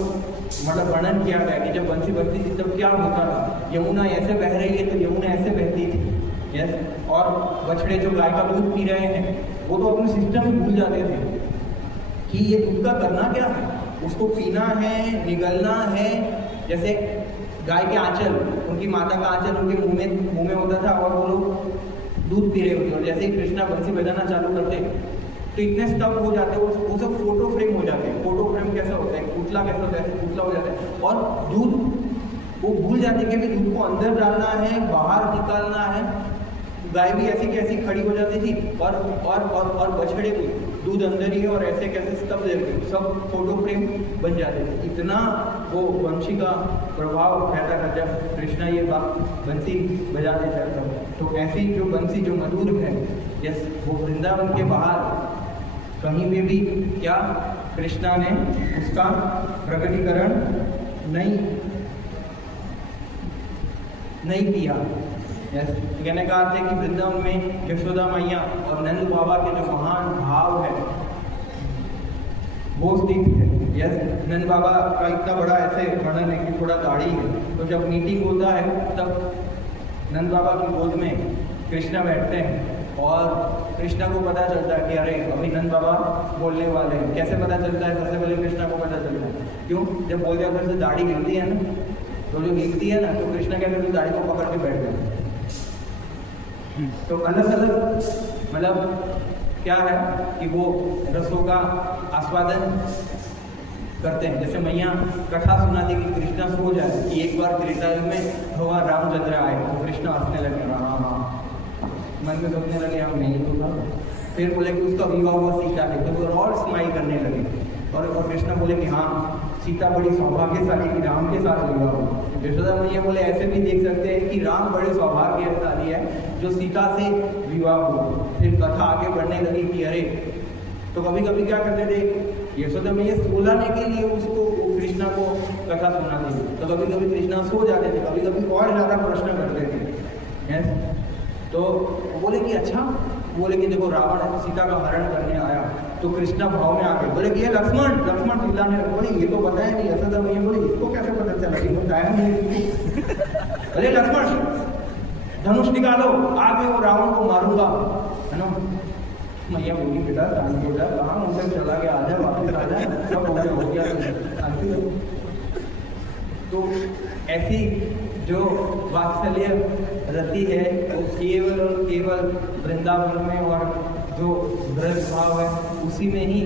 मतलब वर्णन किया गया कि जब बंशी बजती थी तब क्या होता था। यमुना ऐसे बह रही है तो यमुना ऐसे बहती थी। यस, और बछड़े जो गाय का दूध पी रहे हैं वो तो अपने सिस्टम में भूल जाते थे कि ये दूध का करना क्या है, उसको पीना है, निगलना है। जैसे गाय के आंचल, उनकी माता का आंचल उनके मुंह में होता था और वो लोग दूध पी रहे होते, और जैसे ही कृष्णा बंसी बजाना चालू करते तो इतने स्तब्ध हो जाते, वो सब फोटो फ्रेम हो जाते हैं। फोटो फ्रेम कैसा होता है, पुतला कैसा होता है, पुतला हो जाता है। और दूध वो भूल जाते कि भी दूध को अंदर डालना है, बाहर निकालना है। गाय भी ऐसी कैसी खड़ी हो जाती थी और बछड़े भी दूध अंदर ही है और ऐसे कैसे स्तब्ध रहते, सब फोटो फ्रेम बन जाते थे। इतना वो बंशी का प्रभाव रहता था जब कृष्णा ये बंसी बजाते थे। तो ऐसी जो बंसी जो मधुर है, यस, वो वृंदावन के बाहर कहीं पे भी क्या कृष्णा ने उसका प्रकटीकरण नहीं किया। यस, कहने का अर्थ है कि वृंदावन में यशोदा मैया और नंद बाबा के जो महान भाव है वो स्थित है। यस, नंद बाबा का इतना बड़ा ऐसे वर्णन है कि थोड़ा दाढ़ी है, तो जब मीटिंग होता है तब नंद बाबा की गोद में कृष्णा बैठते हैं और कृष्णा को पता चलता है कि अरे अभी नंद बाबा बोलने वाले हैं। कैसे पता चलता है? सबसे पहले कृष्णा को पता चलता है, क्यों? जब बोलते हैं तो दाढ़ी हिलती है ना, तो जो हिलती है ना तो कृष्णा क्या करते, दाढ़ी को पकड़ के बैठ जाते हैं। तो अलग अलग मतलब क्या है कि वो रसों का आस्वादन करते हैं। जैसे मैया कथा सुनाती कि कृष्णा सो जाए कि एक बार त्रेतायुग में भगवान रामचंद्र आए तो कृष्णा हंसने लगे, हाँ, मन में सोचने लगे हम नहीं तो था। फिर बोले कि उसका विवाह हुआ सीता से, तो वो और स्माइल करने लगे। और कृष्ण बोले कि हाँ, सीता बड़ी सौभाग्यशाली कि राम के साथ विवाह हुआ। यशोदा मैया बोले ऐसे भी देख सकते हैं कि राम बड़े सौभाग्यशाली है जो सीता से विवाह हुआ। फिर कथा आगे बढ़ने लगी कि अरे, तो कभी कभी क्या करते थे, यशोदा मैया सुलाने के लिए उसको कृष्णा को कथा सुनाती थी, तो कभी कभी कृष्णा सो जाते थे, कभी कभी और ज़्यादा प्रश्न करते थे। यस, तो बोले कि अच्छा, बोले कि देखो रावण सीता का हरण करने आया, तो कृष्णा भाव में आ गए, बोले कि ये लक्ष्मण चिल्लाने लगे, बोले ये तो बताया नहीं। यशोदा मैया बोले इसको कैसे पता चला, ये बताया नहीं। अरे लक्ष्मण, धनुष निकालो, आज मैं वो रावण को मारूंगा, है ना। मैया बोली बेटा शांति हो जा, कहाँ मुझे चला गया, आ जा वापस आ जा, सब हो गया। तो ऐसी जो वात्सल्य रति है वो केवल और केवल वृंदावन में, और जो ब्रज भाव है उसी में ही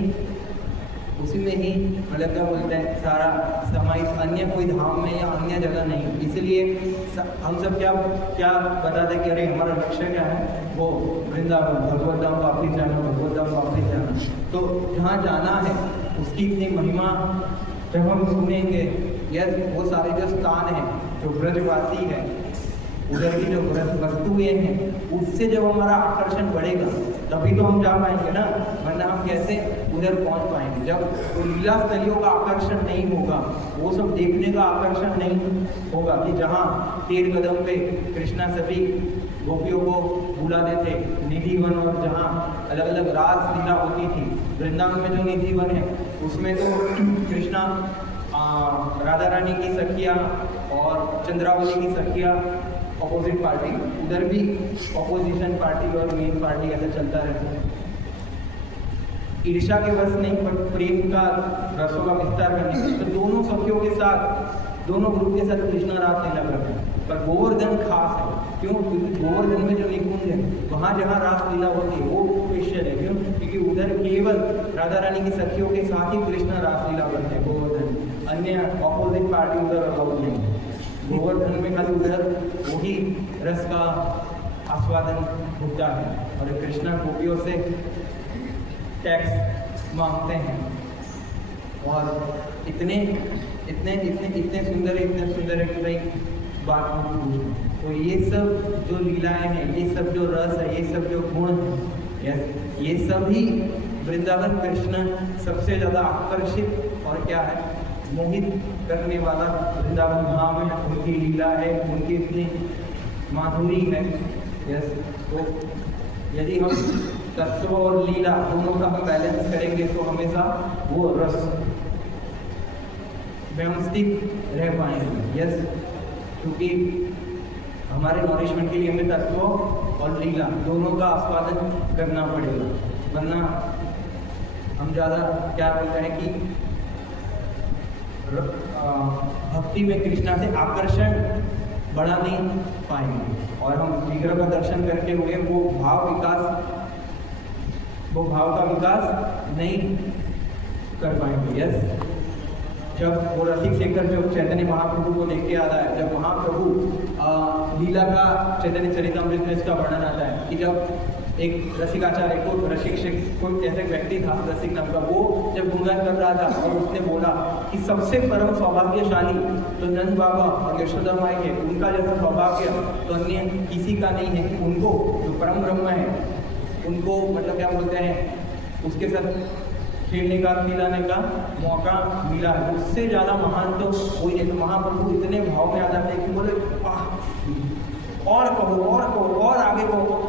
मतलब क्या बोलते हैं सारा समाहित, अन्य कोई धाम में या अन्य जगह नहीं। इसलिए हम सब क्या बताते कि अरे हमारा लक्ष्य क्या है, वो वृंदावन, भगवत धाम वापिस जाना, भगवत धाम वापिस जाना। तो जहाँ जाना है उसकी इतनी महिमा जब हम सुनेंगे, या वो सारे जो स्थान हैं, जो ब्रजवासी है, उधर की जो वस्तुएं हैं, उससे जब हमारा आकर्षण बढ़ेगा तभी तो हम जा पाएंगे ना, वरना हम कैसे उधर पहुंच पाएंगे। जब लीला स्थलियों का आकर्षण नहीं होगा, वो सब देखने का आकर्षण नहीं होगा कि जहाँ तीर कदम पे कृष्णा सभी गोपियों को बुलाते थे निधिवन, और जहाँ अलग अलग रास लीला होती थी। वृंदावन में जो निधिवन है उसमें तो कृष्णा राधा रानी की सखिया और चंद्रावली की सखिया अपोजिट पार्टी, उधर भी अपोजिशन पार्टी और मेन पार्टी ऐसा चलता रहता है। ईर्ष्या के वश नहीं, पर प्रेम का रसों का विस्तार करने के, तो दोनों सखियों के साथ, दोनों ग्रुप के साथ कृष्णा रास लीला करते हैं। पर गोवर्धन खास है, क्यों? क्योंकि गोवर्धन में जो निकुंज है वहाँ जहाँ रास लीला होती है वो स्पेशल है। क्यों? क्योंकि उधर केवल राधा रानी की सखियों के साथ ही कृष्णा रास लीला करते हैं गोवर्धन, अन्य अपोजिट पार्टी उधर अलाउड नहीं। गोवर्धन में खाली उधर वही रस का आस्वादन होता है, और कृष्णा गोपियों से टैक्स मांगते हैं। और इतने सुंदर है कि भाई बात मत पूछो। तो ये सब जो लीलाएं हैं, ये सब जो रस है, ये सब जो गुण है, ये सब ही वृंदावन कृष्ण सबसे ज़्यादा आकर्षित और क्या है, मोहित करने वाला वृंदावन धाम है। उनकी लीला है, उनकी इतनी माधुरी है। यस, तो यदि हम तत्व और लीला दोनों का हम बैलेंस करेंगे तो हमेशा वो रस व्यवस्थित रह पाएंगे। यस, क्योंकि हमारे नॉरिशमेंट के लिए हमें तत्व और लीला दोनों का आस्वादन करना पड़ेगा, वरना हम ज़्यादा क्या बोलते हैं कि भक्ति में कृष्णा से आकर्षण बढ़ा नहीं पाएंगे, और हम विग्रह का दर्शन करते हुए वो भाव का विकास नहीं कर पाएंगे। यस, जब वो रसिक शेखर जो चैतन्य महाप्रभु को देख के आता है, जब महाप्रभु लीला का चैतन्य चरितामृत में इसका वर्णन आता है कि जब एक रसिकाचार्य को कोई ऐसे व्यक्ति था रसिक नाम का, वो जब गुणगान कर रहा था और उसने बोला कि सबसे परम सौभाग्यशाली तो नंद बाबा और यशोदा माई है, उनका जैसा सौभाग्य तो अन्य किसी का नहीं है, कि उनको जो परम ब्रह्म है उनको मतलब क्या बोलते हैं, उसके साथ खेलने का खिलाने का मौका मिला है, उससे ज़्यादा महान तो कोई नहीं। तो महाप्रभु इतने भाव में आ जाते हैं कि बोले और कहो और आगे कहो,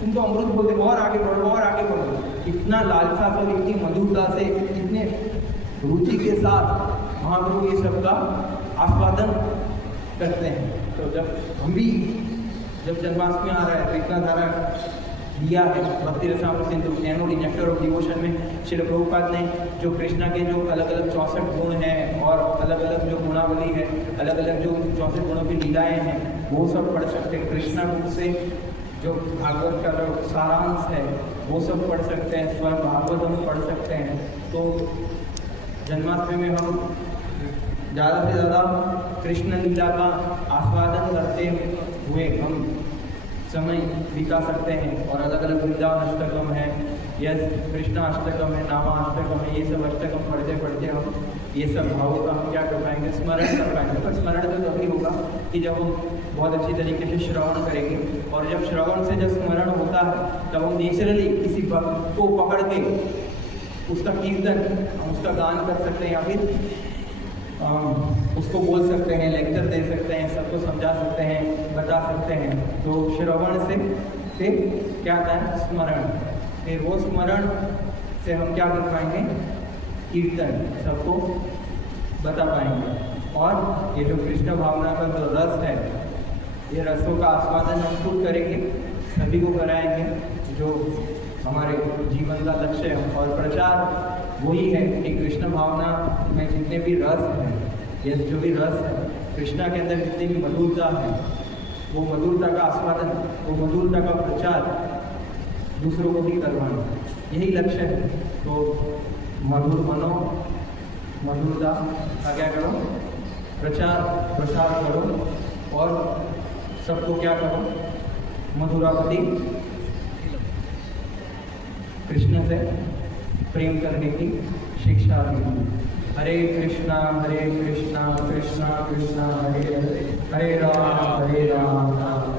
तुम तो अमृत बोलते, और आगे बढ़ो। इतना लालसा से, इतनी मधुरता से, इतने रुचि के साथ महाप्रभु ये सब का आस्वादन करते हैं। तो जब हम भी जन्माष्टमी आ रहा है तो इतना सारा दिया है भक्ति Rasamrita Sindhu NOD nectar of devotion में श्रील प्रभुपाद ने जो कृष्णा के जो अलग अलग 64 गुण हैं और अलग अलग जो गुणावली है, अलग अलग जो 64 गुणों की लीलाएं हैं, वो सब पढ़ सकते हैं। कृष्णा गुण से जो भागवत का जो सारांश है वो सब पढ़ सकते हैं, स्वयं भागवत हम पढ़ सकते हैं। तो जन्माष्टमी में हम ज़्यादा से ज़्यादा कृष्ण लीला का आस्वादन करते हुए हम समय बिता सकते हैं। और अलग अलग वृंदावन अष्टकम है, यस कृष्णा अष्टकम है, नामा अष्टकम है, ये सब अष्टकम पढ़ते पढ़ते हम ये सब भावों का हम क्या कर पाएंगे, स्मरण कर पाएंगे। पर स्मरण तो तभी होगा कि जब हम बहुत अच्छी तरीके से श्रवण करेंगे। और जब श्रवण से जब स्मरण होता है तब हम नेचुरली किसी भक्त को पकड़ के उसका कीर्तन, हम उसका गान कर सकते हैं, या फिर उसको बोल सकते हैं, लेक्चर दे सकते हैं, सबको समझा सकते हैं, बता सकते हैं। तो श्रवण से फिर क्या आता है, स्मरण। फिर वो स्मरण से हम क्या कर पाएंगे, कीर्तन सबको बता पाएंगे। और ये जो कृष्ण भावना का जो रस है, ये रसों का आस्वादन हम खुद करेंगे, सभी को कराएंगे, जो हमारे जीवन का लक्ष्य है। और प्रचार वही है कि कृष्ण भावना में जितने भी रस हैं, ये जो भी रस है कृष्णा के अंदर, जितनी भी मधुरता है, वो मधुरता का आस्वादन, वो मधुरता का प्रचार दूसरों को भी करवाना, यही लक्ष्य है। तो मधुर बनो, मधुरता का क्या करो, प्रसार करो, और सबको क्या करो, मधुरापति कृष्ण से प्रेम करने की शिक्षा दी। हरे कृष्णा कृष्णा कृष्णा हरे हरे, हरे राम राम